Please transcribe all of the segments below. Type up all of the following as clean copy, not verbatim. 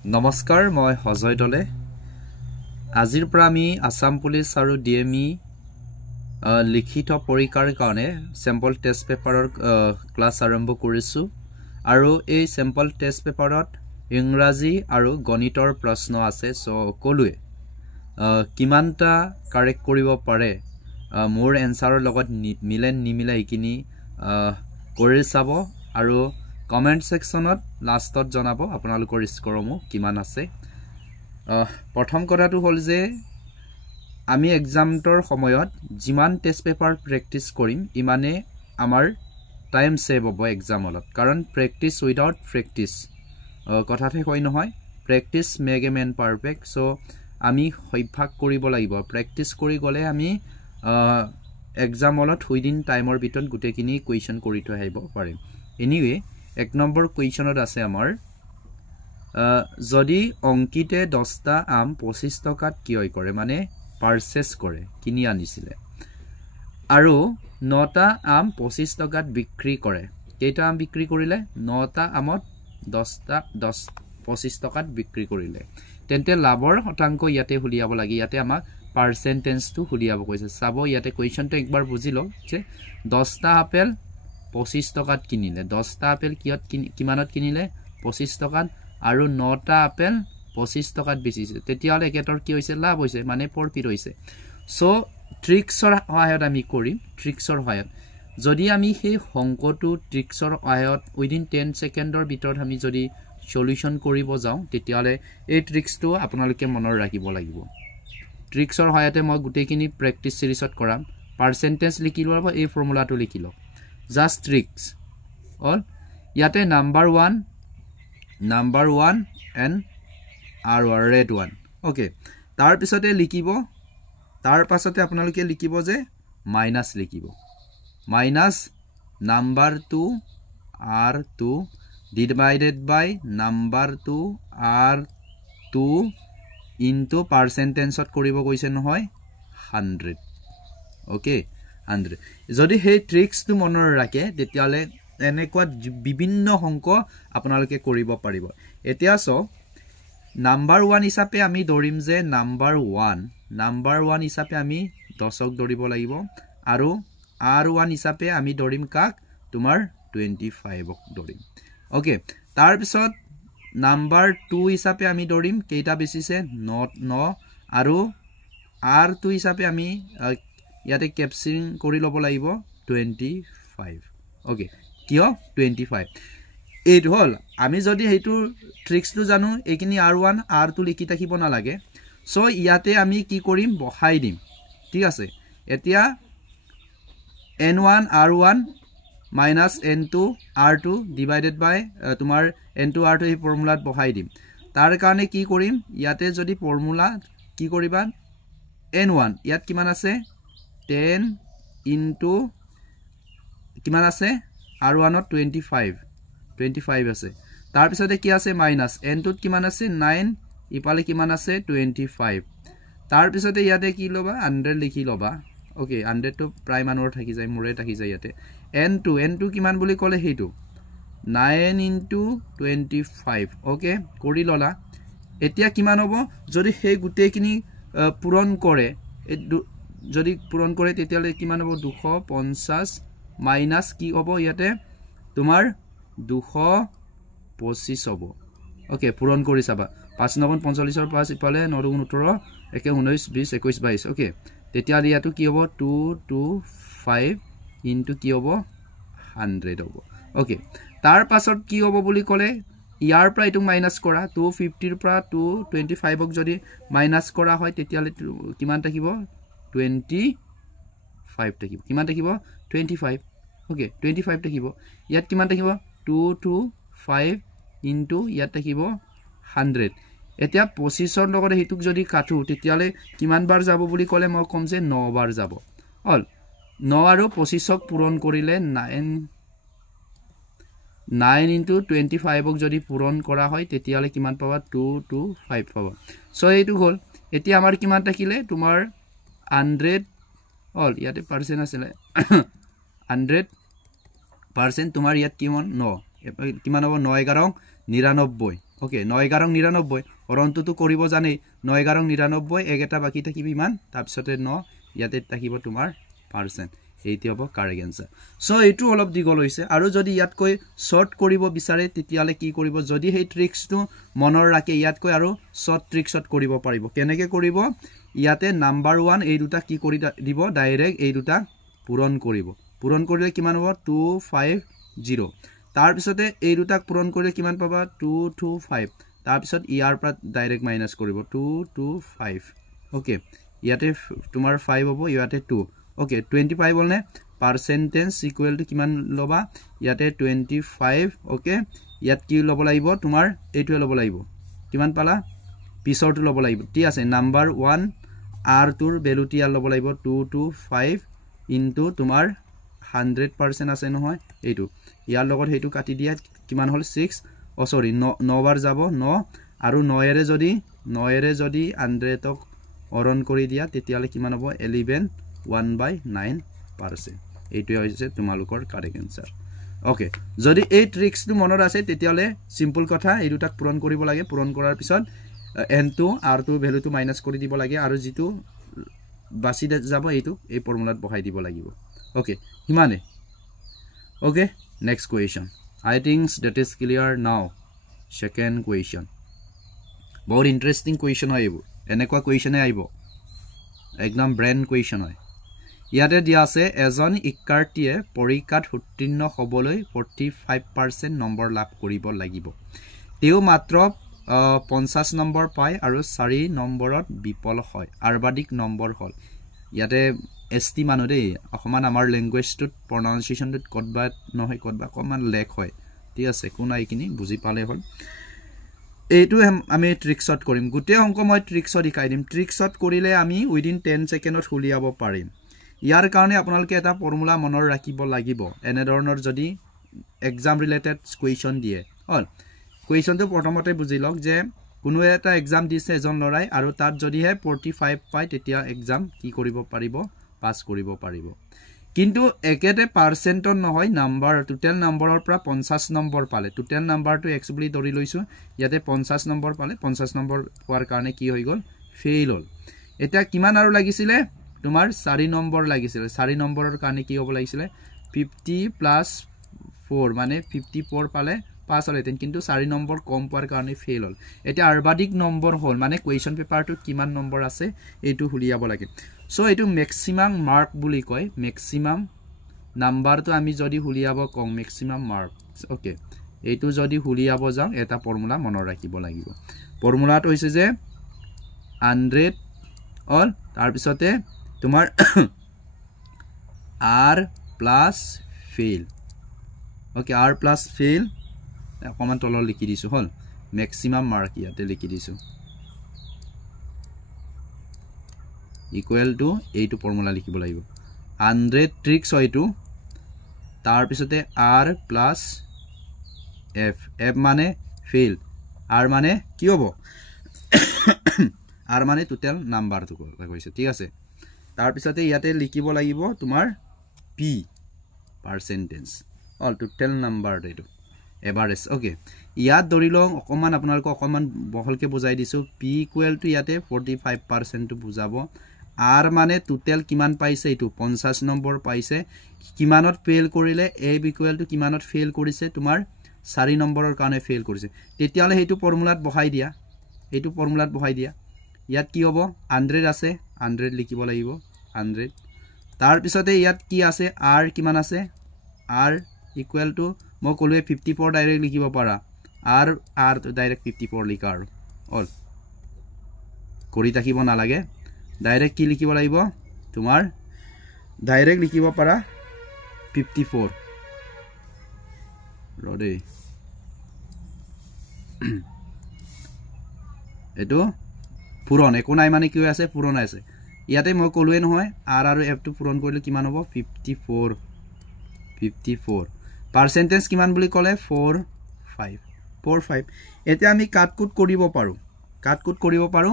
নমস্কাৰ মই হজয় দলে আজিৰ পৰা আমি আসাম পুলিচ আৰু ডিএমই লিখিত পৰীক্ষাৰ কাৰণে স্যাম্পল টেষ্ট পেপাৰৰ ক্লাস আৰম্ভ কৰিছো আৰু এই স্যাম্পল টেষ্ট পেপাৰত ইংৰাজী আৰু গণিতৰ প্ৰশ্ন আছে সো কলুৱে কিমানটা কাৰেক্ট কৰিব পাৰে মোৰ এনসাৰৰ লগত মিলে নিমিলে ইকিনি কৰি চাব আৰু কমেন্ট সেকশনত লাষ্টত জনাব আপোনালোকৰ স্কৰমো কিমান আছে প্ৰথম কথাটো হল যে আমি এক্সামটোৰ সময়ত যিমান টেষ্ট পেপাৰ প্ৰেক্টিস কৰিম ইমানে আমাৰ টাইম সেভ হ'ব এক্সামলত কাৰণ প্ৰেক্টিস উইদাউট প্ৰেক্টিস কথাতে হয় নহয় practice make a man perfect so আমি অভ্যাস কৰিব লাগিব প্ৰেক্টিস কৰি গলে আমি এক্সামলত উইদিন টাইমৰ ভিতৰত গুটেকিনি কোৱেশ্চন কৰি থৈ আহিব পাৰিম এনিৱে এক নম্বৰ কুৱেশ্যনত আছে আমাৰ যদি অংকিতে 10টা আম 25 টকাত কিয় কৰে মানে পাৰচেজ কৰে কিনি আনিছিলে আৰু 9টা আম 25 টকাত বিক্ৰী কৰে কেইটা আম বিক্ৰী কৰিলে 9টা আমত 25 টকাত বিক্ৰী কৰিলে তেন্তে লাভৰ শতাংশ ইয়াতে উলিয়াব লাগে ইয়াতে আমাক পাৰ্সেন্টেজটো উলিয়াব কৈছে চাব ইয়াতে কুৱেশ্যনটো একবাৰ বুজি লওক যে 10টা আপেল 25 টকাত কিনিলে 10টা আপেল কিমানত কিনিলে 25 টকাত আৰু 9টা আপেল 25 টকাত বেচিছে তেতিয়ালে একেটৰ কি হৈছে লাভ হৈছে মানে প্ৰফিট হৈছে সো ট্ৰিক্সৰ সহায়ত আমি কৰিম ট্ৰিক্সৰ সহায়ত যদি আমি সেই অংকটো ট্ৰিক্সৰ সহায়ত উইদিন 10 সেকেন্ডৰ ভিতৰত আমি যদি সলিউশন কৰিব যাও তেতিয়ালে এই ট্ৰিক্সটো আপোনালোকে মনৰ ৰাখিব লাগিব ট্ৰিক্সৰ সহায়তে মই গুটেকিনি প্ৰেক্টিস সিৰিজত কৰাম পাৰ্সেন্টেজ লিখি লব এই ফৰ্মুলাটো লিখি লওক just tricks all yate number 1 and r red one okay tar pisote likibo tar pasote apnaloke likibo je minus likibo minus number 2 r2 divided by number 2 r2 into percentage ot koribo koise nohoy 100 okay 100 যদি হে tricks two মনৰ ৰাখে তেতিয়ালে এনেকুৱা বিভিন্ন অংক আপোনালোকে কৰিব পাৰিব এতিয়া সো নাম্বাৰ 1 হিচাপে আমি ধৰিম যে নাম্বাৰ 1 হিচাপে আমি 10ক ধৰিব লাগিব আৰু r1 হিচাপে আমি ধৰিম কাক তোমাৰ 25ক ধৰিম ওকে তাৰ পিছত নাম্বাৰ 2 হিচাপে আমি ধৰিম কেইটা বেচিছে 9 আৰু r2 হিচাপে আমি ইয়াতে ক্যাপচাৰিং কৰি লব লাগিব 25 ওকে কিয় 25 এইটো হল আমি যদি হেতু ট্ৰিক্সটো জানো একিনি r1 r2 লিখি থাকিব না লাগে সো ইয়াতে আমি কি কৰিম বহাই দিম ঠিক আছে এতিয়া n1 r1 minus n2 r2 divided by তোমাৰ n2 r2 এই ফৰ্মুলাত বহাই দিম তাৰ কাৰণে কি কৰিম ইয়াতে যদি ফৰ্মুলা কি কৰিবা n1 ইয়াত কিমান আছে 10 into কিমান আছে r1 ত 25 আছে তাৰ পিছতে কি আছে মাইনাস n2 ত কিমান আছে 9 ইপালে কিমান আছে 25 তাৰ পিছতে ইয়াতে কি লবা 100 লিখি লবা ওকে 100 তো প্ৰায় মানৰ থাকি যায় মোৰে থাকি যায় ইয়াতে n2 কিমান বুলি ক'লে হেতু 9 into 25 ওকে কৰি ললা এতিয়া কিমান হ'ব যদি হে গুটেকিনি পূৰণ কৰে যদি পূৰণ কৰে তেতিয়ালে কিমান হ'ব 250 মাইনাস কি হ'ব ইয়াতে তোমাৰ 225 হ'ব ওকে পূৰণ কৰি চাবা 5 9 45 ৰ পাছ ইপালে 9 19 একে 19 20 21 22 ওকে তেতিয়ালে ইয়াটো কি হ'ব 225 ইনটু কি হ'ব 100 হ'ব ওকে তাৰ পাছত কি হ'ব বুলি ক'লে ইয়াৰ পৰা এটো মাইনাস কৰা 250 ৰ পৰা 225ক যদি মাইনাস কৰা হয় তেতিয়ালে কিমান থাকিব 25 থাকিব কিমান থাকিব 25 ওকে 25 থাকিব ইয়াত কিমান থাকিব 225 ইনটু ইয়াত থাকিব 100 এতিয়া 25 ৰ লগত হেতুক যদি কাটো তেতিয়ালে কিমান বাৰ যাব বুলি ক'লে মই কম যে 9 বাৰ যাব অল 9 আৰু 25ক পূৰণ কৰিলে 9 into 25ক যদি পূৰণ কৰা হয় তেতিয়ালে কিমান পাবা 225 পাবা সো এইটো হল এতিয়া আমাৰ কিমান থাকিলে তোমাৰ 100 all ইয়াতে পাৰ্সেন্ট আছে 100% তোমাৰ ইয়াত কিমান 9 কিমান হ'ব 9 11 99 ওকে 9 11 99 হৰণটোতো কৰিব জানেই 9 11 99 এক এটা বাকি থাকিব ইমান তাৰপিছতে 9 ইয়াতে থাকিব তোমাৰ পাৰ্সেন্ট এইটো হ'ব কাৰেক্ট আনসাৰ সো এইটো অলপ দিগল হৈছে আৰু যদি ইয়াত কৈ শৰ্ট কৰিব বিচাৰে তেতিয়ালে কি কৰিব যদি সেই ট্ৰিক্সটো মনৰ ৰাখে ইয়াত কৈ আৰু শৰ্ট ট্ৰিক্সত কৰিব পাৰিব কেনেকৈ কৰিব ইয়াতে নাম্বাৰ 1 এই দুটা কি কৰি দিব ডাইৰেক্ট এই দুটা পূৰণ কৰিব পূৰণ কৰিলে কিমান হ'ব 250 তাৰ পিছতে এই দুটাক পূৰণ কৰিলে কিমান পাবা 225 তাৰ পিছত ইয়াৰ পৰা ডাইৰেক্ট মাইনাস কৰিব 225 ওকে ইয়াতে তোমাৰ 5 হ'ব ইয়াতে 2 ওকে 25 বলনে পার্সেন্টেজ ইকুয়াল টু কিমান লবা ইয়াতে 25 ওকে ইয়াত কি লব লাগিব তোমাৰ এইটো লব লাগিব কিমান পালা পিছৰটো লব লাগিব ঠিক আছে নাম্বাৰ 1 r টোৰ ভ্যালুটি ইয়াৰ লব লাগিব 225 ইনটু তোমাৰ 100% আছে নহয় এইটো ইয়াৰ লগত হেতু কাটি দিয়া কিমান হল 6 ও সৰি 9 বাৰ যাব 9 আৰু 9 এৰে যদি 100 তক হৰণ কৰি দিয়া তেতিয়ালে কিমান হ'ব 11 1/9% এইটো হৈছে তোমালোকৰ কাৰেক্ট আনসাৰ ওকে যদি এই ট্ৰিক্সটো মনত আছে তেতিয়ালে সিম্পল কথা এই দুটাক পূৰণ কৰিব লাগে পূৰণ কৰাৰ পিছত n টো r টো ভ্যালুটো মাইনাস কৰি দিব লাগে আৰু যেটো বাছি যাব এইটো এই ফৰ্মুলাত বহাই দিব লাগিব ওকে হিমানে okay next question I think that is clear now second question বহুত ইন্টাৰেস্টিং কোৱেশ্চন হয় এইবোৰ এনেকুৱা কোৱেশ্চনে আইব একদম ব্ৰেন্ড কোৱেশ্চন হয় ইয়াতে দিয়া আছে এজন শিক্ষাৰ্থীয়ে পৰীক্ষাত উত্তীৰ্ণ হ'বলৈ 45% নম্বৰ লাভ কৰিব লাগিব তেও মাত্ৰ 50 নম্বৰ পায় আৰু 4 নম্বৰত বিফল হয় আৰবাদিক নম্বৰ হল ইয়াতে এসটি মানুহ দেই অকমান আমাৰ ল্যাঙ্গুৱেজটোত প্ৰনাউন্সিয়েশনটোত কতবা নহয় কতবা কমান লেখ হয় ঠিক আছে কোন আইকিনি বুজি পালে হল এইটো আমি ট্ৰিক্সত কৰিম গুটে অংক মই ট্ৰিক্সত শিকাই দিম ট্ৰিক্সত কৰিলে আমি উইদিন 10 সেকেন্ডত উলিয়াব পাৰিম ইয়াৰ কাৰণে আপোনালোকে এটা ফৰ্মুলা মনৰ ৰাখিব লাগিব এনে ধৰণৰ যদি এক্সাম ৰিলেটেড কোৱেশ্চন দিয়ে হল কোৱেশ্চনটো প্ৰথমতে বুজি লওক যে কোনো এটা এক্সাম দিছে এজন লৰাই আৰু তাত যদি হে 45 পায় তেতিয়া এক্সাম কি কৰিব পাৰিব পাস কৰিব পাৰিব কিন্তু একেতে পাৰ্সেন্টৰ নহয় নাম্বাৰ টোটাল নাম্বাৰৰ পৰা 50 নম্বৰ পালে টোটাল নাম্বাৰটো x বুলি ধৰি লৈছো ইয়াতে 50 নম্বৰ পালে 50 নম্বৰ পোৱাৰ কাৰণে কি হৈ গল ফেইল হল এটা কিমান আৰু লাগিছিলে তোমাৰ 4 নম্বৰ লাগিছিল 4 নম্বৰৰ কাৰণে কি হ'ব লাগিছিল 50 প্লাস 4 মানে 54 পালে পাস হলতেন কিন্তু 4 নম্বৰ কম পোৱাৰ কাৰণে ফেইল হল এটা আৰবাদিক নম্বৰ হল মানে কোৱেশ্চন পেপাৰটো কিমান নম্বৰ আছে এইটো হুলিয়াব লাগে সো এইটো ম্যাক্সিমাম মাৰ্ক বুলি কয় ম্যাক্সিমাম নাম্বাৰটো আমি যদি হুলিয়াব কম ম্যাক্সিমাম মাৰ্ক ওকে এইটো যদি হুলিয়াব যাও এটা ফৰ্মুলা মনত ৰাখিব লাগিব ফৰ্মুলাটো হৈছে যে 100 অল তাৰ পিছতে তোমাৰ r plus fail okay r plus fail অকমান তলত লিখি দিছো হল ম্যাক্সিমাম মার্ক ইয়াতে লিখি দিছো equal to এইটো ফৰ্মুলা লিখিব লাগিব 100 ট্ৰিক্স হয়টো তাৰ পিছতে r plus f f মানে fail r মানে কি হ'ব r মানে টোটাল নাম্বাৰটো কৈছে ঠিক আছে তাৰ পিছতে ইয়াতে লিখিব লাগিব তোমাৰ p percentage all total number এইটো এভাৰেজ ওকে ইয়াত ধৰিলং অকমান আপোনালোক অকমান বহলকে বুজাই দিছো p ইকুৱেল টু ইয়াতে 45% টো বুজাব r মানে টোটাল কিমান পাইছে এইটো 50 নম্বৰ পাইছে কিমানত ফেইল কৰিলে a ইকুৱেল টু কিমানত ফেইল কৰিছে তোমাৰ 4 নম্বৰৰ কাৰণে ফেইল কৰিছে তেতিয়ালে হেতু ফৰ্মুলাত বহাই দিয়া এইটো ফৰ্মুলাত বহাই দিয়া ইয়াত কি হ'ব 100 আছে 100 লিখিব লাগিব 100 তাৰ পিছতে ইয়াত কি আছে r কিমান আছে r ইকুৱেল টু মই কলুৱে 54 ডাইৰেক্ট লিখিব পাৰা r তো ডাইৰেক্ট 54 লিখা আৰু অল কৰি থাকিব না লাগে ডাইৰেক্ট কি লিখিব লাগিব তোমাৰ ডাইৰেক্ট লিখিব পাৰা 54 ৰদে এটো পূৰণ একো নাই মানে কি আছে পূৰণ আছে ইয়াতে মই কলুৱে নহয় r আৰু f টো পূৰণ কৰিলে কিমান হ'ব 54 পাৰ্সেন্টেজ কিমান বুলি কলে 45 এতিয়া আমি কাটকুট কৰিব পাৰো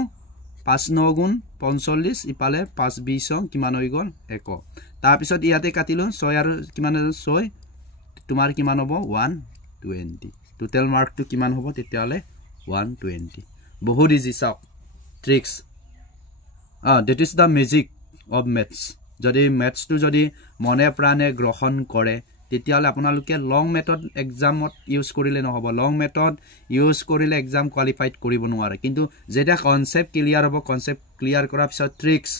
5 9 গুণ 45 ইপালে 5 20 কিমান হৈ গল 1 তাৰ পিছত ইয়াতে কাটিলো 6 আৰু কিমান 6 তোমাৰ কিমান হ'ব 120 টোটাল মাৰ্কটো কিমান হ'ব তেতিয়ালে 120 বহুত ইজি চাওক tricks that is the magic of maths যদি maths to যদি মনে প্ৰাণে গ্ৰহণ কৰে তেতিয়ালে আপোনালোকে লং মেথড এক্সামত ইউজ কৰিলে নহব লং মেথড ইউজ কৰিলে এক্সাম কোৱালিফাইড কৰিব নোৱাৰে কিন্তু যেটা কনসেপ্ট ক্লিয়াৰ হ'ব কনসেপ্ট ক্লিয়াৰ কৰাৰ পিছত ট্ৰিক্স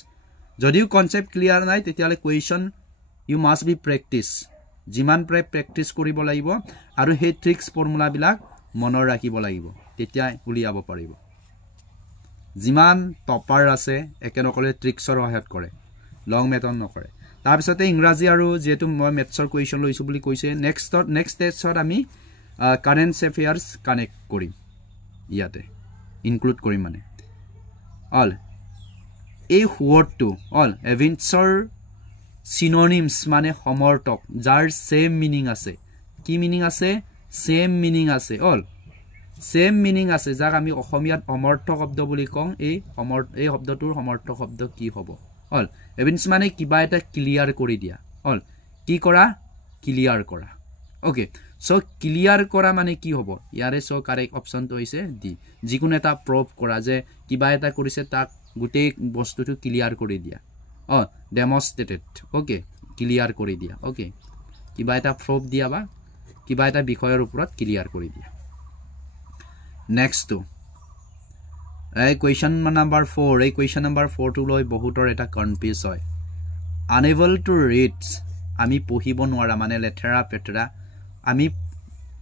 যদিও কনসেপ্ট ক্লিয়াৰ নাই তেতিয়ালে question you must be practice জিমান প্ৰেক্টিস কৰিব লাগিব আৰু হে ট্ৰিক্স ফৰ্মুলা বিলাক মনৰ ৰাখিব লাগিব তেতিয়া উলিয়াব পাৰিব জিমান টপাৰ আছে একেনকলে ট্ৰিক্সৰ সহায়ত কৰে লং মেথড নকৰে তাৰ পিছতে ইংৰাজী আৰু যেটো মই মেথছৰ কোৱেশ্চন লৈছো বুলি কৈছে নেক্সট টেষ্টত আমি কাৰেন্ট এফেয়াৰ্স কানেক্ট কৰিম ইয়াতে ইনক্লুড কৰিম মানে অল এই ওয়াৰ্ডটো অল এভেন্টছৰ সিনোনিমস মানে সমৰ্থক যাৰ সেম মিনিং আছে কি মিনিং আছে সেম মিনিং আছে অল সেম মিনিং আছে যাক আমি অসমীয়াত সমৰ্থক শব্দ বুলি কওঁ এই শব্দটোৰ সমৰ্থক শব্দ কি হ'ব অল এভিন্স মানে কিবা এটা ক্লিয়াৰ কৰি দিয়া অল কি কৰা ক্লিয়াৰ কৰা ওকে সো ক্লিয়াৰ কৰা মানে কি হ'ব ইয়াৰে সো কাৰেক্ট অপশনটো হৈছে ডি যিকোনো এটা প্ৰুফ কৰা যে কিবা এটা কৰিছে তাক গোটেই বস্তুটো ক্লিয়াৰ কৰি দিয়া ডেমনস্ট্ৰেটেড ওকে ক্লিয়াৰ কৰি দিয়া ওকে কিবা এটা প্ৰুফ দিয়া বা কিবা এটা বিষয়ৰ ওপৰত ক্লিয়াৰ কৰি দিয়া নেক্সট টু এই কোৱেশ্চন নাম্বাৰ 4 এই কোৱেশ্চন নাম্বাৰ 4 টো লৈ বহুতৰ এটা কনফিউজ হয় unable to read আমি পঢ়িব নোৱাৰা মানে লেঠেৰা পেটৰা আমি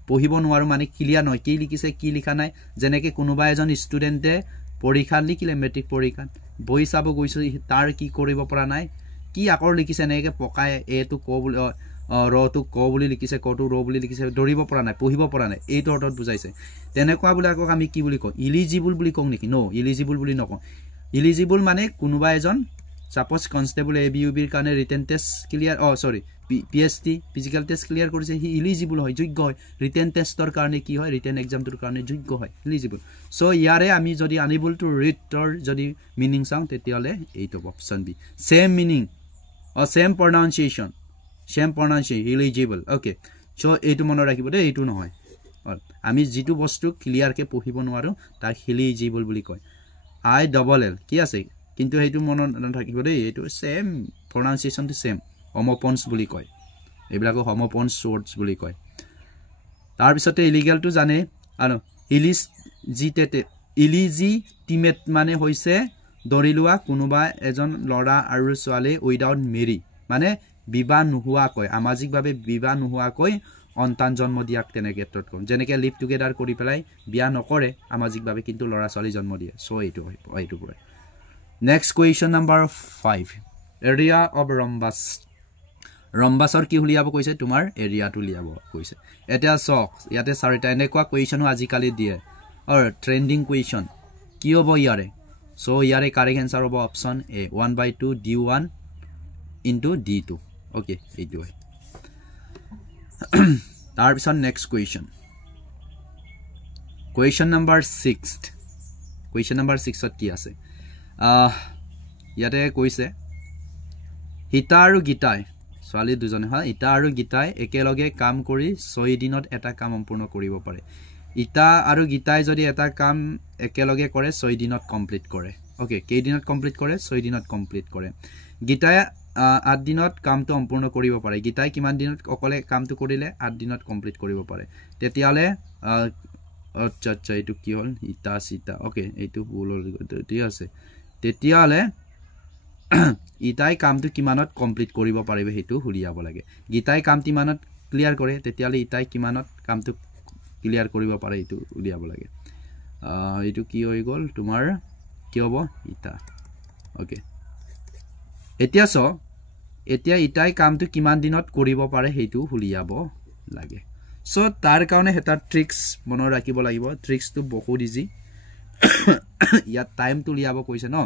পঢ়িব নোৱাৰো মানে ক্লিয়াৰ নহয় কি লিখিছে কি লিখা নাই যেনেকে কোনোবা এজন ষ্টুডেন্টে পৰীক্ষা লিখিলে মেট্ৰিক পৰীক্ষা বই চাব গৈছে তাৰ কি কৰিব পৰা নাই কি আকৰ লিখিছে নেকে পকায় এ টু ক বুলি ৰ টু ক বুলি লিখিছে ক টু ৰ বুলি লিখিছে দৰিব পৰা নাই পঢ়িব পৰা নাই এইটো অৰ্থত বুজাইছে তেনেকুৱা বুলাকক আমি কি বুলি কওঁ ইলিজিবল বুলি কওঁ নেকি নো ইলিজিবল বুলি নকওঁ ইলিজিবল মানে কোনোবা এজন সাপোজ কনস্টেবল এবিইউবিৰ কাৰণে ৰিটেন টেষ্ট ক্লিয়াৰ সৰি পিএসটি ফিজিক্যাল টেষ্ট ক্লিয়াৰ কৰিছে হি ইলিজিবল হয় যোগ্য হয় ৰিটেন টেষ্টৰ কাৰণে কি হয় ৰিটেন এক্সামটোৰ কাৰণে যোগ্য হয় ইলিজিবল সো ইয়াৰে আমি যদি আনএবল টু ৰিড ৰ যদি মিনিং চাওঁ তেতিয়ালে এইটো option B same meaning same pronunciation eligible okay so এইটো মনত ৰাখিব দে এইটো নহয় আমি যেটো বস্তু ক্লিয়াৰ কে পঢ়িব নোৱাৰো তাক ইলিজিবল বুলি কয় আই ডবল এল কি আছে কিন্তু এইটো মনত নাথাকিব দেই এইটো সেম প্ৰনাউন্সিয়েচনটো সেম হোমোপন্স বুলি কয় এইবিলাকো হোমোপন্স ওয়াৰ্ডস বুলি কয় তাৰ পিছতে ইলিগেল টু জানে আৰু ইলিজিটিমেট মানে হৈছে দৰিলোৱা কোনোবা এজন লৰা আৰু ছোৱালী উইদাউট মেৰি মানে বিবাহ নোহোৱাকৈ সামাজিকভাৱে বিবাহ নোহোৱাকৈ সন্তান জন্ম দিয়াক তেনে ক্ষেত্ৰত কম যেনেকে লিভ টুগেদাৰ কৰি পেলাই বিয়া নকৰে সামাজিকভাৱে কিন্তু লৰা ছোৱালী জন্ম দিয়ে সো এইটো হয় এইটো পৰে next question number 5 area of rhombus ৰম্বাসৰ কি উলিয়াব কৈছে তোমাৰ এৰিয়াটো উলিয়াব কৈছে এটা চক ইয়াতে চাৰিটা এনেকুৱা কোৱেশ্চনো আজিকালি দিয়ে অৰ ট্ৰেন্ডিং কোৱেশ্চন কি হ'ব ইয়াৰে সো ইয়াৰে কারেক্ট আনসার হ'ব option A 1/2 d1 into d2 okay এইটো হয় তাৰ পিছত next question number 6 question number 6 ত কি আছে ইয়াতে কৈছে হিতা আৰু গীতাই ছোৱালী দুজনে হয় ইটা আৰু গীতাই একেলগে কাম কৰি 6 দিনত এটা কাম সম্পূৰ্ণ কৰিব পাৰে ইটা আৰু গীতাই যদি এটা কাম একেলগে কৰে 6 দিনত কমপ্লিট কৰে ওকে কেই দিনত কমপ্লিট কৰে 6 দিনত কমপ্লিট কৰে গীতাই 8 দিনত কামটো সম্পূৰ্ণ কৰিব পাৰে গীতাই কিমান দিনত অকলে কামটো কৰিলে 8 দিনত কমপ্লিট কৰিব পাৰে তেতিয়ালে আচ্ছা এইটো কি হ'ল ইটা সিতা ওকে এইটো ভুল হ'ল ঠিক আছে তেতিয়ালে ইটাই কামটো কিমানত কমপ্লিট কৰিব পাৰিবে হেতু উলিয়াব লাগে গীতাই কাম কিমানত ক্লিয়াৰ কৰে তেতিয়ালে ইটাই কিমানত কামটো ক্লিয়াৰ কৰিব পাৰে হেতু উলিয়াব লাগে এইটো কি হৈ গল তোমাৰ কি হ'ব ইটা ওকে এতিয়া ইটাই কামটো কিমান দিনত কৰিব পাৰে হেতু উলিয়াব লাগে সো তাৰ কাৰণে এটা ট্ৰিক্স মনত ৰাখিব লাগিব ট্ৰিক্সটো বহুত ইজি ইয়াত টাইমটো উলিয়াব কৈছে ন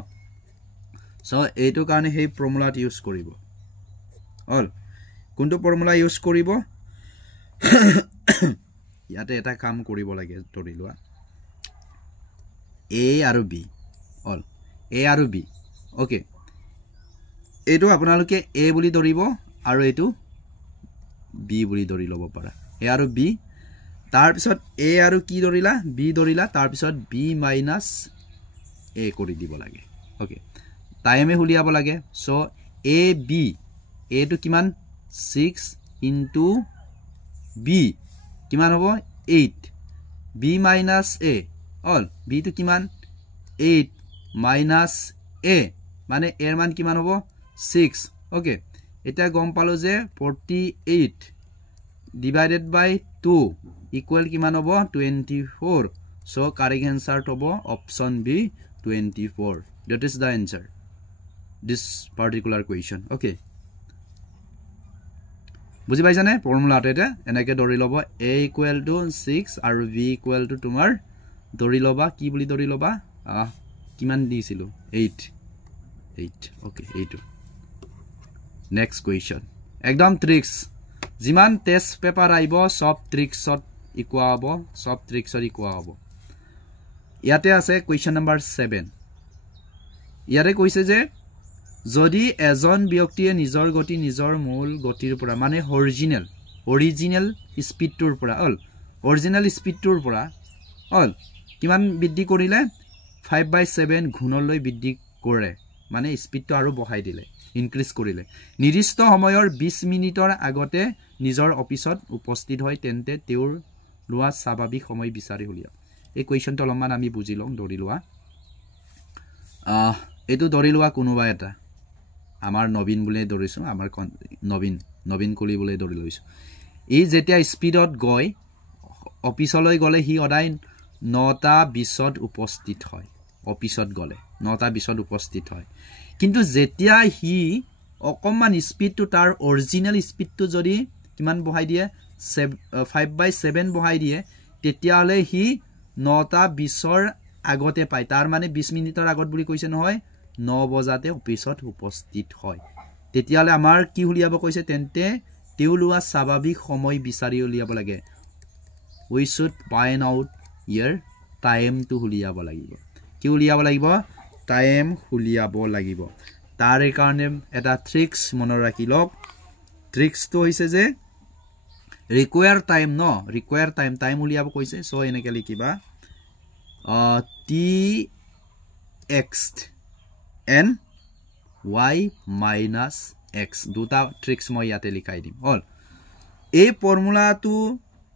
সো এইটো কাৰণে সেই ফৰ্মুলাত ইউজ কৰিব অল কোনটো ফৰ্মুলা ইউজ কৰিব ইয়াতে এটা কাম কৰিব লাগে ধৰি লোৱা a আৰু b অল a আৰু b ওকে এইটো আপোনালোকে a বুলি ধৰিব আৰু এইটো b বুলি ধৰি লব পাৰা a আৰু b তাৰ পিছত a আৰু কি ধৰিলা b ধৰিলা তাৰ পিছত b minus a কৰি দিব লাগে ওকে টাইমে উলিয়াব লাগে so a b a to কিমান 6 into b কিমান হ'ব 8 b minus a all b to কিমান 8 minus a মানে a এর মান কিমান হ'ব 6 ওকে এটা গম পালো যে 48 divided by 2 equal কিমান হ'ব 24 so correct answer হ'ব option b 24 that is the answer this particular question okay বুজি পাইছানে ফৰ্মুলাটো এটা এনেকে ধৰি লব a equal to 6 আৰু v equal to তোমাৰ ধৰি লবা কি বুলি ধৰি লবা কিমান দিছিলো 8 okay 8 next question একদম ট্ৰিক্স জিমান টেস্ট পেপাৰ আইব সব ট্ৰিক্সত ইকুয়া হ'ব সব ট্ৰিক্সত ইকুয়া হ'ব ইয়াতে আছে question number 7 ইয়াৰে কৈছে যে যদি এজন ব্যক্তিয়ে নিজৰ গতি নিজৰ মূল গতিৰ পৰা মানে অৰিজিনাল স্পিডটোৰ পৰা অৰিজিনাল স্পিডটোৰ পৰা কিমান বৃদ্ধি কৰিলে 5/7 গুণলৈ বৃদ্ধি কৰে মানে স্পিডটো আৰু বঢ়াই দিলে ইনক্ৰিজ কৰিলে নিৰ্দিষ্ট সময়ৰ 20 মিনিটৰ আগতে নিজৰ অফিসত উপস্থিত হয় তেন্তে তেওঁৰ লোৱা স্বাভাৱিক সময় বিচাৰি উলিয়া এই কোৱেশ্চনটো অলপমান আমি বুজি লম ধৰি লোৱা এটো ধৰি লোৱা কোনোবা এটা আমাৰ নবীন বুলে ধৰিছো আমাৰ নবীন কলি বুলে ধৰি লৈছো এই যেতিয়া স্পিডত গৈ অফিসলৈ গলে হি অদাই 9:20 উপস্থিত হয় অফিসত গলে 9:20 উপস্থিত হয় কিন্তু যেতিয়া হি অকমান স্পিডটো তাৰ অৰিজিনাল স্পিডটো যদি কিমান বহাই দিয়ে 5/7 বহাই দিয়ে তেতিয়ালে হি 9:20 আগতে পায় তাৰ মানে 20 মিনিটৰ আগত বুলি কৈছে নহয় 9 বজাতে অফিসত উপস্থিত হয় তেতিয়ালে আমাৰ কি উলিয়াব কৈছে তেন্তে তেউলুৱা স্বাভাৱিক সময় বিচাৰি উলিয়াব লাগে we should find out your time to উলিয়াব লাগিব কি উলিয়াব লাগিব টাইম উলিয়াব লাগিব তাৰ কাৰণে এটা ট্ৰিক্স মনত ৰাখি লওক ট্ৰিক্সটো হৈছে যে require time উলিয়াব কৈছে সো এনেকে লিখিবা t x n y minus x দুটা ট্ৰিক্স মই ইয়াতে লিখাই দিম হল এই ফৰ্মুলাটো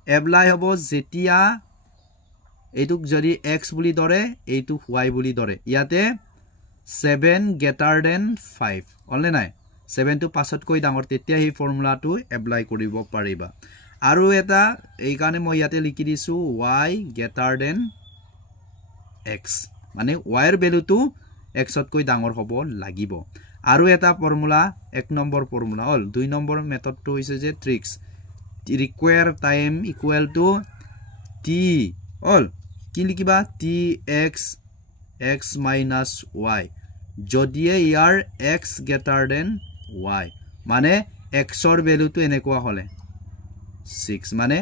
এপ্লাই হ'ব যেতিয়া এইটুক যদি x বুলি ধৰে এইটু y বুলি ধৰে ইয়াতে 7 greater than 5 অলনে নাই 7 to 5 কৈ ডাঙৰ তেতিয়া এই ফৰ্মুলাটো এপ্লাই কৰিব পাৰিবা আৰু এটা এই কাৰণে মই ইয়াতে লিখি দিছো y greater than x মানে y এর ভ্যালুটো x ত কৈ ডাঙৰ হ'ব লাগিব আৰু এটা ফৰ্মুলা 1 নম্বৰ ফৰ্মুলা হল 2 নম্বৰ মেথডটো হৈছে যে tricks require time equal to t all কি লিখিবা t x minus y যদিয়ে ইয়াৰ x greater than y মানে x ৰ ভ্যালুটো এনেকুৱা হলে 6 মানে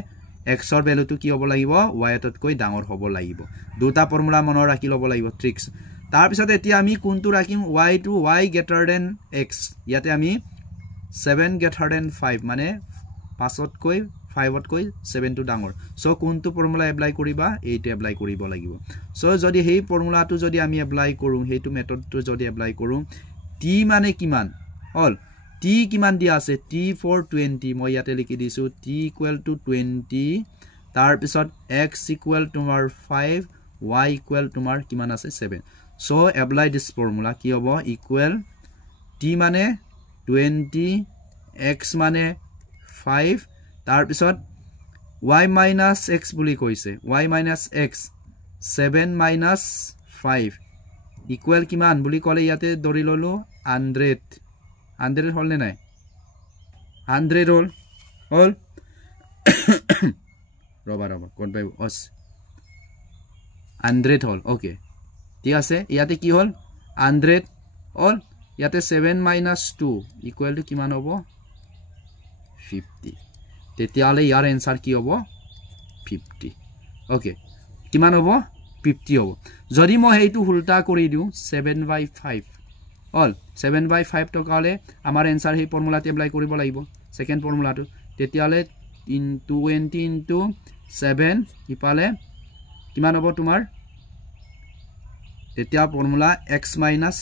x ৰ ভ্যালুটো কি হ'ব লাগিব y তকৈ ডাঙৰ হ'ব লাগিব দুটা ফৰ্মুলা মনত ৰাখি ল'ব লাগিব ট্ৰিক্স তাৰ পিছত এতিয়া আমি কোনটো ৰাখিম y to y greater than x ইয়াতে আমি 7 greater than 5 মানে 5 তকৈ 5 তকৈ 7 টো ডাঙৰ সো কোনটো ফৰ্মুলা এপ্লাই কৰিবা এইটো এপ্লাই কৰিব লাগিব সো যদি হেই ফৰ্মুলাটো যদি আমি এপ্লাই কৰো হেইটো মেথডটো যদি এপ্লাই কৰো t মানে কিমান হল t কিমান দিয়া আছে t for 20 মই ইয়াতে লিখি দিছো t equal to 20 তাৰ পিছত x equal to 5 y equal to কিমান আছে 7 সো এপ্লাই দিস ফৰ্মুলা কি হ'ব ইকুৱেল t মানে 20 x মানে 5 তাৰ পিছত y minus x বুলি কৈছে y minus x 7 minus 5 equal কিমান বুলি ক'লে ইয়াতে ধৰি ললো 100 হল নে নাই 100 হল ৰবা কোন পাই অস 100 হল ওকে ঠিক আছে ইয়াতে কি হল 100 হল ইয়াতে 7 minus 2 equal to কিমান হ'ব 50 তেতিয়ালে ইয়াৰ আনসাৰ কি হ'ব 50 ওকে কিমান হ'ব 50 হ'ব যদি মই এইটো উল্টা কৰি দিও 7/5 অল 7/5 টকালে আমাৰ আনসাৰ এই ফৰ্মুলাতে এপ্লাই কৰিব লাগিব সেকেন্ড ফৰ্মুলাটো তেতিয়ালে 20 into 7 ইপালে কিমান হ'ব তোমাৰ তেতিয়া ফৰ্মুলা x minus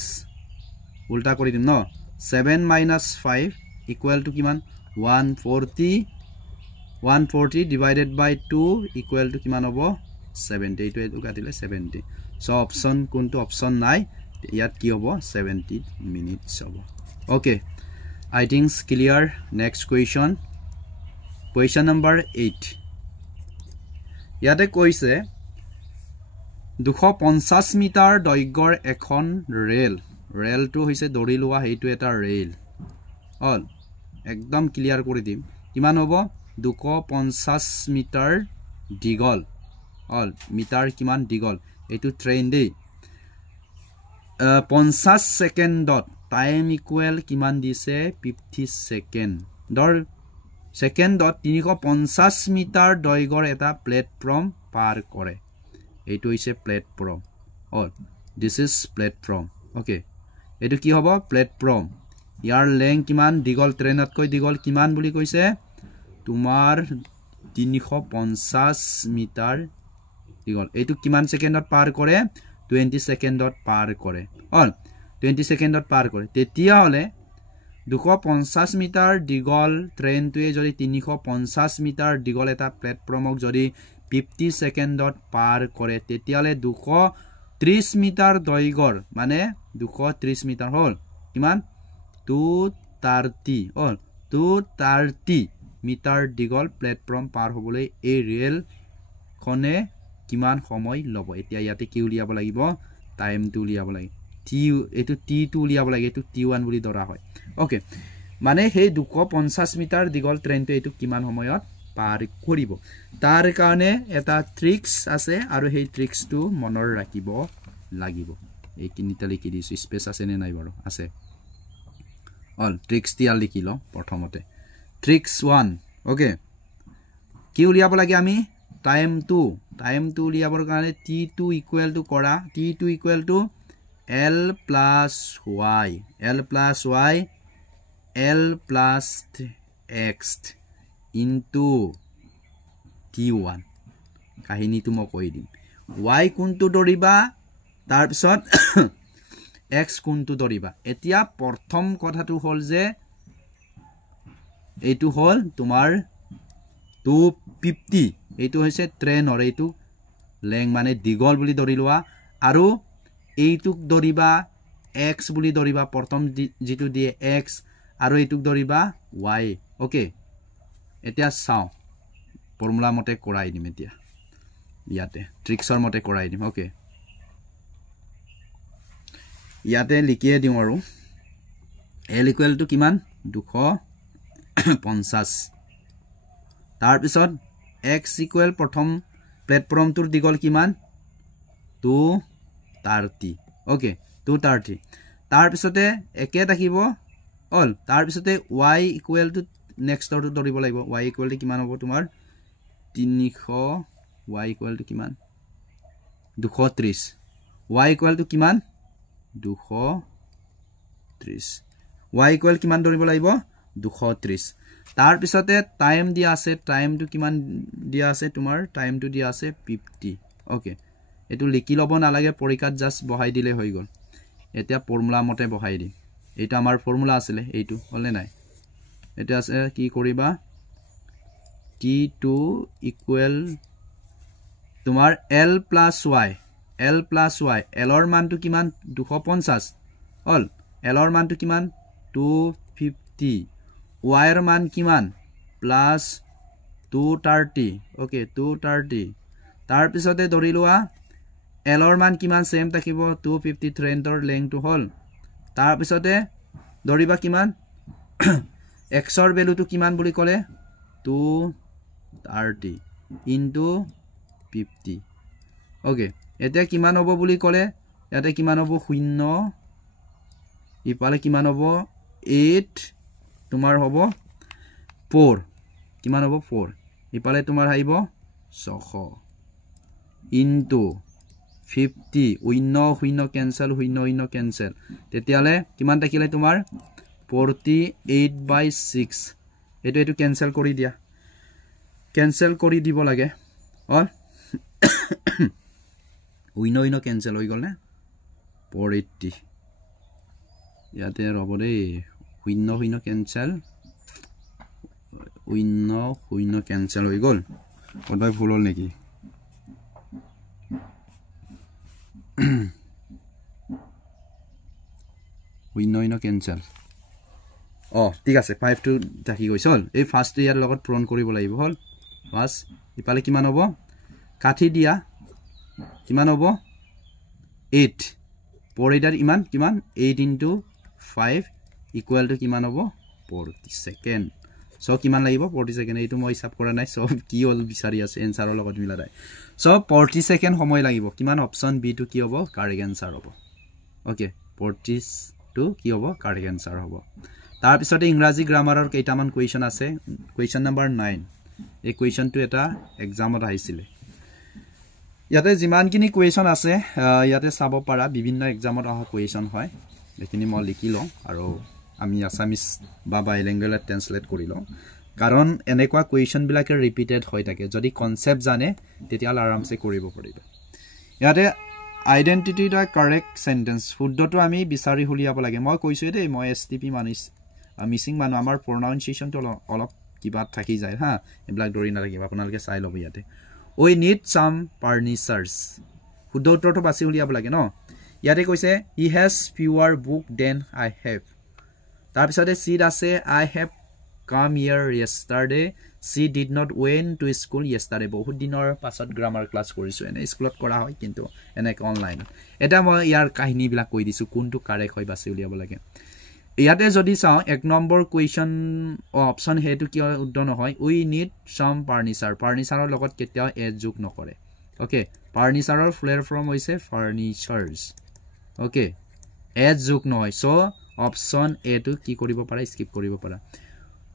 উল্টা কৰি দিম ন 7 minus 5 equal to কিমান 140 divided by 2 equal to কিমান হ'ব 70 এইটো এইটো কাটিলে 70 সো অপশন কোনটো অপশন নাই ইয়াত কি হ'ব 70 minutes হ'ব okay I think it's clear next question number 8 ইয়াতে কৈছে 250 মিটাৰ দৈৰ্ঘ্যৰ এখন ৰেল টু হৈছে দৰি লোৱা হেইটো এটা ৰেল অল একদম ক্লিয়াৰ কৰি দিম কিমান হ'ব 250 মিটাৰ দীঘল অল মিটাৰ কিমান দীঘল এইটো ট্ৰেইন দেই 50 সেকেন্ডত টাইম ইকুৱেল কিমান দিছে 50 সেকেন্ডৰ সেকেন্ডত 350 মিটাৰ দৈৰ্ঘ্যৰ এটা প্লেটফৰ্ম পাৰ কৰে এইটো হৈছে platform all this is platform okay এইটো কি হ'ব প্লেটফৰ্ম ইয়াৰ লেংথ কিমান দীঘল ট্ৰেইনত কৈ দীঘল কিমান বুলি কৈছে তোমাৰ 350 মিটাৰ দীঘল এইটো কিমান সেকেন্ডত পাৰ কৰে 20 সেকেন্ডত পাৰ কৰে অল 20 সেকেন্ডত পাৰ কৰে তেতিয়া হলে 250 মিটাৰ দীঘল ট্ৰেইনটোৱে যদি 350 মিটাৰ দীঘল এটা প্লেটফৰ্মক যদি 50 সেকেন্ডত পাৰ কৰে তেতিয়ালে 230 মিটাৰ দৈৰ্ঘ্যৰ মানে 230 মিটাৰ হল কিমান 230 হল 230 মিটাৰ দীঘল প্লেটফৰ্ম পাৰ হ'বলৈ এই ৰেল খনে কিমান সময় ল'ব এতিয়া ইয়াতে কি উলিয়াব লাগিব টাইমটো উলিয়াব লাগিব টি এটো টি টু উলিয়াব লাগে এটো টি1 বুলি ধৰা হয় ওকে মানে সেই 250 মিটাৰ দীঘল ট্ৰেইনটো এটো কিমান সময়ত পাৰ কৰিব তাৰ কাৰণে এটা ট্ৰিক্স আছে আৰু সেই ট্ৰিক্সটো মনৰ ৰাখিব লাগিব এই কিনিটা লিখি দিছো স্পেস আছে নে নাই বাৰু আছে অল ট্ৰিক্স দিয়া লিখি ল প্ৰথমতে ট্ৰিক্স 1 ওকে কি উলিয়াব লাগে আমি টাইম টু উলিয়াবৰ কাৰণে t2 ইকুৱেল টু কৰা t2 equal to l plus y l plus x into t1 কাহিনীটো মই কৈ দিম y কোনটো ধৰিবা তাৰ পিছত x কোনটো ধৰিবা এতিয়া প্ৰথম কথাটো হ'ল যে এইটো হ'ল তোমাৰ 250 এইটো হৈছে ট্ৰেইনৰ এইটো লেং মানে দীঘল বুলি ধৰি লোৱা আৰু এইটুক ধৰিবা x বুলি ধৰিবা প্ৰথম যেটো দিয়ে x আৰু এইটুক ধৰিবা y ওকে এতিয়া চাও ফৰ্মুলা মতে কৰাই দিম এতিয়া ইয়াতে ট্ৰিক্সৰ মতে কৰাই দিম ওকে ইয়াতে লিখিয়ে দিম আৰু l ইকুৱেল টু কিমান 250 তাৰ পিছত x ইকুৱেল প্ৰথম প্লেটফৰ্মটোৰ দীঘল কিমান 230 ওকে 230 তাৰ পিছতে একে থাকিব অল তাৰ পিছতে y equal to next auto ধৰিব লাগিব y ইকুৱেল টু কিমান হ'ব তোমাৰ 300 y ইকুৱেল টু কিমান 230 y ইকুৱেল টু কিমান 230 y ইকুৱেল কিমান ধৰিব লাগিব 230 তাৰ পিছতে টাইম দিয়া আছে টাইমটো কিমান দিয়া আছে তোমাৰ টাইমটো দিয়া আছে 50 ওকে এটো লিখি লব নালাগে পৰীক্ষাত জাস্ট বহাই দিলে হৈ গল এতিয়া ফৰ্মুলা মতে বহাই দি এটা আমাৰ ফৰ্মুলা আছিল এইটো হলে নাই এটা আছে কি কৰিবা t2 ইকুৱেল তোমাৰ l plus y l ৰ মানটো কিমান 250 অল l ৰ মানটো কিমান 250 y ৰ মান কিমান প্লাস 230 ওকে 230 তাৰ পিছতে ধৰি লোৱা l ৰ মান কিমান সেম থাকিব 250 ট্ৰেইনৰ লেংথটো হল তাৰ পিছতে ধৰিবা কিমান x ৰ ভ্যালুটো কিমান বুলি ক'লে 230 into 50 ওকে এতিয়া কিমান হ'ব বুলি ক'লে ইয়াতে কিমান হ'ব 0 ইপালে কিমান হ'ব 8 তোমাৰ হ'ব 4 কিমান হ'ব 4 ইপালে তোমাৰ আহিব 600 into 50 0 cancel 0 cancel তেতিয়ালে কিমান থাকিলে তোমাৰ 48/6 এটো cancel কৰি দিয়া cancel কৰি দিব লাগে অল উইন কেঞ্চেল হৈ গ'ল নে 480 ইয়াতে ৰ'ব দেই শূন্য কেঞ্চেল শূন্য কেঞ্চেল হৈ গ'ল কোনোবাই ভুল হ'ল নেকি শূন্য কেঞ্চেল ঠিক আছে 5 টো থাকি গৈছে হ'ল এই ফাৰ্ষ্টটো ইয়াৰ লগত পূৰণ কৰিব লাগিব হ'ল বাস ইফালে কিমান হ'ব কাঠি দিয়া কিমান হ'ব 8 4 ইমান কিমান 8 into 5 equal to কিমান হ'ব 40 সেকেন্ড সো কিমান লাগিব 40 সেকেন্ড এইটো মই হিসাব কৰা নাই সো কি হল বিচাৰি আছে এনসাৰৰ লগত মিলা যায় সো 40 সেকেন্ড সময় লাগিব কিমান অপচন বি টু কি হ'ব কাৰেক্ট আনসাৰ হ'ব ওকে 40 টু কি হ'ব কাৰেক্ট আনসাৰ হ'ব তাৰ পিছতে ইংৰাজী গ্ৰামাৰৰ কেইটামান কোৱেশ্চন আছে কোৱেশ্চন নম্বৰ 9 এই কোৱেশ্চনটো এটা এক্সামত আহিছিল ইয়াতে যিমানখিনি কোৱেশ্চন আছে ইয়াতে চাব পাৰা বিভিন্ন এক্সামত অহা কোৱেশ্চন হয় এখিনি মই লিখি লওঁ আৰু আমি আসামিজ বা বাইলিংগুৱেল ট্ৰান্সলেট কৰি লওঁ কাৰণ এনেকুৱা কোৱেশ্চন বিলাকে ৰিপিটেড হৈ থাকে যদি কনসেপ্ট জানে তেতিয়া আৰামসে কৰিব পাৰিব ইয়াতে আইডেন্টিটি দা কাৰেক্ট সেন্টেন্স শুদ্ধটো আমি বিচাৰি উলিয়াব লাগে মই কৈছো দেই মই এসটিপি মানিছ মিসিং মানু আমাৰ প্ৰনাউন্সিয়েচনটো অলপ কিবা থাকি যায় হা এবিলাক দৰি নালাগিব আপোনালোকে চাই লব ইয়াতে we need some furnitures শুদ্ধ উত্তৰটো বাছি উলিয়াব লাগে ন ইয়াতে কৈছে he has fewer book than I have তাৰ পিছতে সিট আছে I have come here yesterday she did not went to school yesterday বহুত দিনৰ পাছত গ্ৰামাৰ ক্লাস কৰিছো এনে স্কুলত কৰা হয় কিন্তু এনে অনলাইন এটা মই ইয়াৰ কাহিনী বিলাক কৈ দিছো কোনটো কাৰেক্ট হয় বাছি উলিয়াব লাগে ইয়াতে যদি চাও এক নম্বৰ কোৱেশ্চন অপচন হেতু কি উত্তৰ নহয় we need some furniture লগত কেতিয়া এজ যোগ নকৰে ওকে ফাৰ্নিচাৰৰ ফ্লেৰ ফৰ্ম হৈছে ফাৰ্নিচাৰ্স ওকে এজ যোগ নহয় সো অপচন এ টু কি কৰিব পাৰা স্কিপ কৰিব পাৰা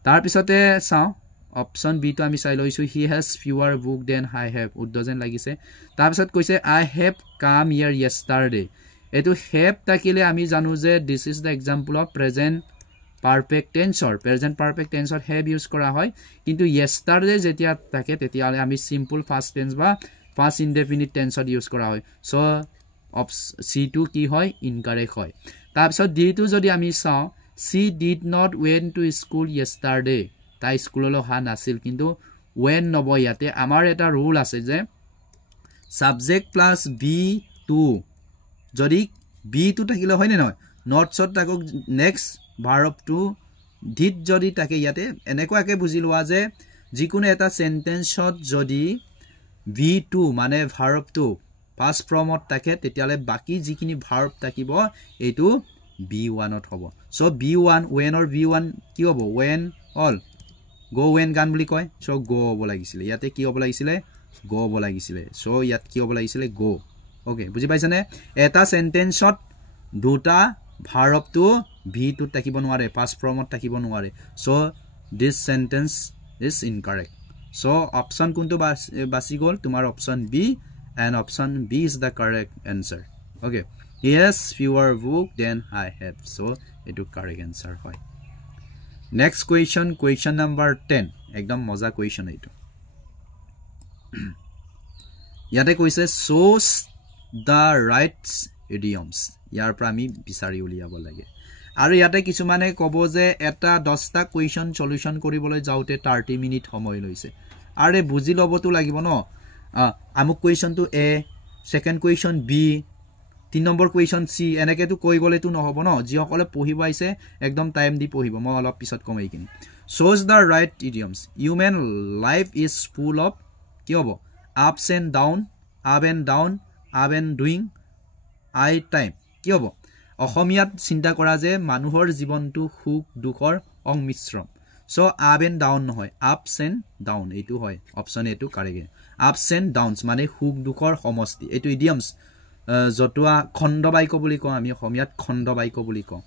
তাৰ পিছতে চাও অপচন বি টু আমি চাই লৈছো he has fewer book than I have উদ্দজন লাগিছে তাৰ পিছত কৈছে I have come here yesterday এটো have থাকিলে আমি জানো যে this is the example of present perfect tense have use কৰা হয় কিন্তু yesterday যেতিয়া থাকে তেতিয়ালে আমি simple past tense বা past indefinite tense use কৰা হয় সো C2 কি হয় incorrect হয় তাৰ পিছত D2 যদি আমি চাও she did not went to school yesterday তাই স্কুললৈ হা নাছিল কিন্তু when নব ইয়াতে আমাৰ এটা রুল আছে যে subject plus B2 যদি B2 থাকিলে হয় নে নহয় not short তাকক next verb to did যদি থাকে ইয়াতে এনেকুৱাকে বুজি লোৱা যে যিকোনো এটা সেন্টেন্সত যদি V2 মানে verb to past form থাকে তেতিয়ালে বাকি যিখিনি verb থাকিব এইটো B1 ত হ'ব so B1 when or B1 কি হ'ব when all go when গান বুলি কয় সো go হ'ব লাগিছিল ইয়াতে কি হ'ব লাগিছিল go হ'ব লাগিছিল সো ইয়াত কি হ'ব লাগিছিল go ওকে বুজি পাইছানে এটা সেন্টেন্সত দুটা verb to V2 থাকিব নোৱাৰে past form থাকিব নোৱাৰে so this sentence is incorrect so option কোনটো বাছি গল তোমাৰ option B and option B is the correct answer okay he has fewer book than I have so etu correct answer হয় next question number 10 একদম মজা question এইটো ইয়াতে কৈছে shows the right idioms ইয়াৰ পৰা আমি বিচাৰি উলিয়াব লাগে আৰু ইয়াতে কিছুমানে ক'ব যে এটা 10টা কোৱেশ্চন সলিউশন কৰিবলৈ যাওতে 30 মিনিট সময় লৈছে আৰে বুজি লবতো লাগিব ন আমুক কোৱেশ্চনটো A second question B 3 number question C এনেকে তো কৈ গলে তো নহব ন যি সকলে পঢ়িব আইছে একদম টাইম দি পঢ়িব মই অলপ পিছত কমাই কিনি shows the right idioms human life is full of কি হ'ব ups and down up and doing I time কি হ'ব অসমীয়াত চিন্তা কৰা যে মানুহৰ জীৱনটো সুখ দুখৰ সংমিশ্ৰণ সো up and down নহয় ups and down এইটো হয় অপচন এটো কাৰেক্ট ups and downs মানে সুখ দুখৰ সমষ্টি এইটো idioms জটুৱা খণ্ড বাক্য বুলি কওঁ আমি অসমীয়াত খণ্ড বাক্য বুলি কওঁ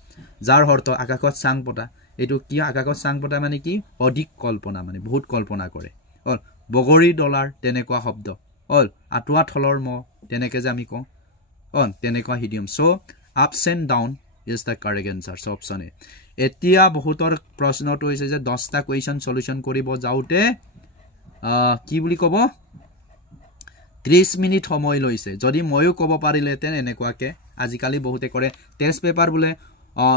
যাৰ অৰ্থ আকাশত চাং পতা এইটো কি আকাশত চাং পতা মানে কি অধিক কল্পনা মানে বহুত কল্পনা কৰে অল বগৰী ডলাৰ তেনেকুৱা শব্দ অল আটুৱা থলৰ ম তেনেকে যে আমি কওঁ অন তেনেকুৱা idiom so ups and down is the correct answer so option A এতিয়া বহুতৰ প্ৰশ্নটো হৈছে যে 10টা কোৱেশ্চন সলিউশন কৰিব যাওতে কি বুলি কব 30 মিনিট সময় লৈছে যদি ময়ো ক'ব পাৰিলেহেঁতেন এনেকুৱাকৈ আজিকালি বহুতে কৰে টেষ্ট পেপাৰ বোলে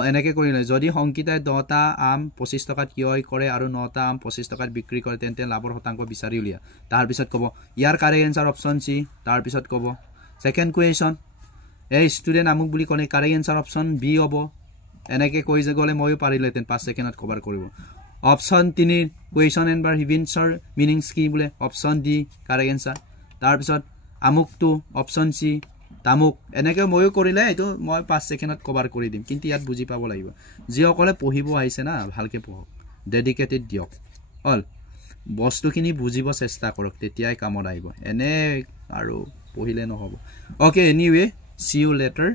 এনেকৈ কৰিলে যদি সংকিতাই 10টা আম 25 টকাত কিয় কৰে আৰু 9টা আম 25 টকাত বিক্ৰী কৰে তেন্তে লাভৰ শতাংশ বিচাৰি উলিয়া তাৰপিছত ক'ব ইয়াৰ কাৰেক্ট এনসাৰ অপশ্যন চি তাৰপিছত ক'ব সেকেন্ড কুৱেশ্যন এই ষ্টুডেণ্ট আমুক বুলি ক'লে কাৰেক্ট এনসাৰ অপশ্যন বি হ'ব এনেকৈ কৈ যে গ'লে ময়ো পাৰিলেহেঁতেন 5 ছেকেণ্ডত কভাৰ কৰিব অপশ্যন 3 কুৱেশ্যন এণ্ড ইভেণ্টছৰ মিনিংছ কি বোলে অপশ্যন ডি কাৰেক্ট এনসাৰ তাৰপিছত আমুকটো অপশ্যন চি তামুক এনেকৈ ময়ো কৰিলে এইটো মই 5 ছেকেণ্ডত কভাৰ কৰি দিম কিন্তু ইয়াত বুজি পাব লাগিব যিসকলে পঢ়িব আহিছে না ভালকৈ পঢ়ক ডেডিকেটেড দিয়ক অল বস্তুখিনি বুজিব চেষ্টা কৰক তেতিয়াই কামত আহিব এনে আৰু পঢ়িলে নহ'ব অ'কে এনিৱে সি ইউ লেটাৰ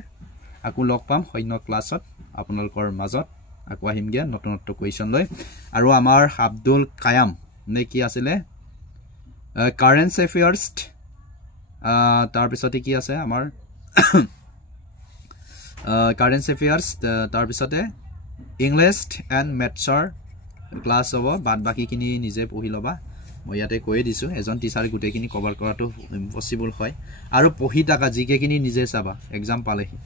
আকৌ লগ পাম অন্য ক্লাছত আপোনালোকৰ মাজত আকৌ আহিমগৈ নতুন নতুন কুৱেশ্যন লৈ আৰু আমাৰ আব্দুল কায়াম নে কি আছিলে কাৰেণ্ট এফেয়াৰ্ছ তাৰপিছতে কি আছে আমাৰ কাৰেণ্ট এফেয়াৰ্ছ তাৰপিছতে ইংলিছ এণ্ড মেথছৰ ক্লাছ হ'ব বাদ বাকীখিনি নিজে পঢ়ি ল'বা মই ইয়াতে কৈয়ে দিছোঁ এজন টিচাৰে গোটেইখিনি কভাৰ কৰাটো ইম্পচিবল হয় আৰু পঢ়ি থকা যিকেইখিনি নিজে চাবা এক্সাম পালেহি